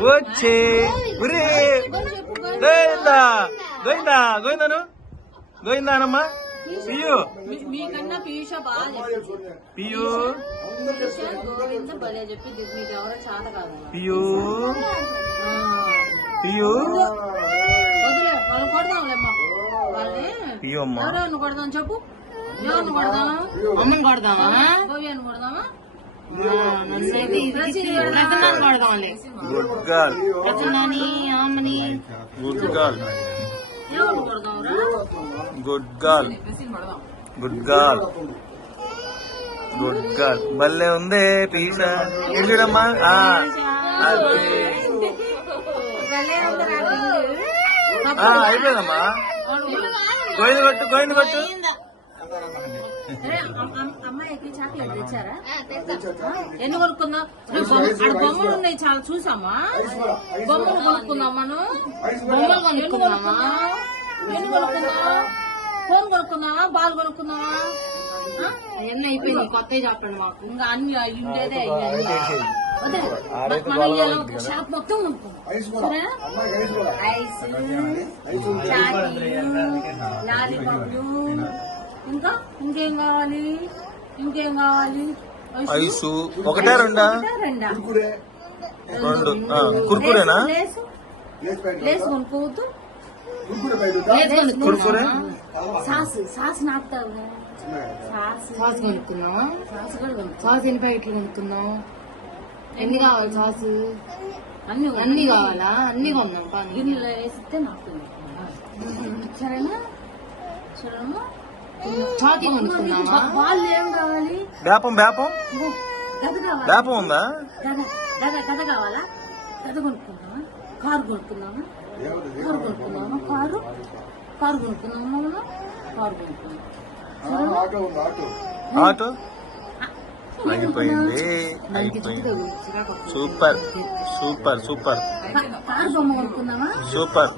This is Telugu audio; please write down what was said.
వచ్చే ఉరే గోయిందా గోయిందా గోయిందాను గోయిందానమ్మా పియు మీకన్నా పీయూష బాగా పియు గోవింద భలే చెప్పింది మీకు ఎవరో చేత కాదు పియు పియు వదిలే వాళ్ళు కొడదాంలేమ్మా వాళ్ళని పియు అమ్మా ఎవరెవరిని కొడదాం చెప్పు ఎవరిని కొడదాం అమ్మని కొడదామా గోవియాన్ని కొడదామా good girl good girl good girl good girl good girl భలే ఉందే పీస ఏం చూడమ్మా అయిపోయిందమ్మా గోయింది కొట్టు గోయింది కొట్టు అమ్మాయికి చాక్లెట్ తెచ్చారా ఎన్ని కొనుక్కుందాం బొమ్మలు ఉన్నాయి చాలా చూసామా బొమ్మలు కొనుక్కుందాం మనం బొమ్మలు కొనుక్కుందామా ఎన్ని కొనుక్కుందాం ఫోన్ కొనుక్కుందామా బాల్ కొనుక్కుందామా ఎన్ని అయిపోయింది కొత్త చెప్పండి మాకు ఇంకా అన్ని ఉండేదే షాప్ మొత్తం కొనుక్కుందాం ఐస్ లాలీపాప్లు ఇంకా ఇంకేం కావాలి ఇంకేం కావాలి ఐసు ఒకటే రెండా రెండు కుర్కురేనా లేసు కొనుక్కోవద్దు కుర్కురే సాస్ నాపుతావు సాస్ కొనుక్కున్నాం సాస్ కూడా సాస్ ఎన్ని ప్యాకెట్లు కొనుక్కున్నాం ఎన్ని కావాలి సాస్ అన్ని కావాలా అన్ని కొన్నాం గిన్నెలో వేసిస్తే నాకు సరేనా సరేనా వాళ్ళు ఏం కావాలి బేపం బేపం గద కావాలి బేపం ఉందా గద కావాలా గద కొనుక్కుందామా కారు కొనుక్కుందామా కారు కొనుక్కుందామా కారు కారు కొనుక్కుందామా మనం కారు కొనుక్కుందాం ఆటో అయిపోయింది అయిపోయింది సూపర్ సూపర్ సూపర్ కారు బొమ్మ కొనుక్కుందామా సూపర్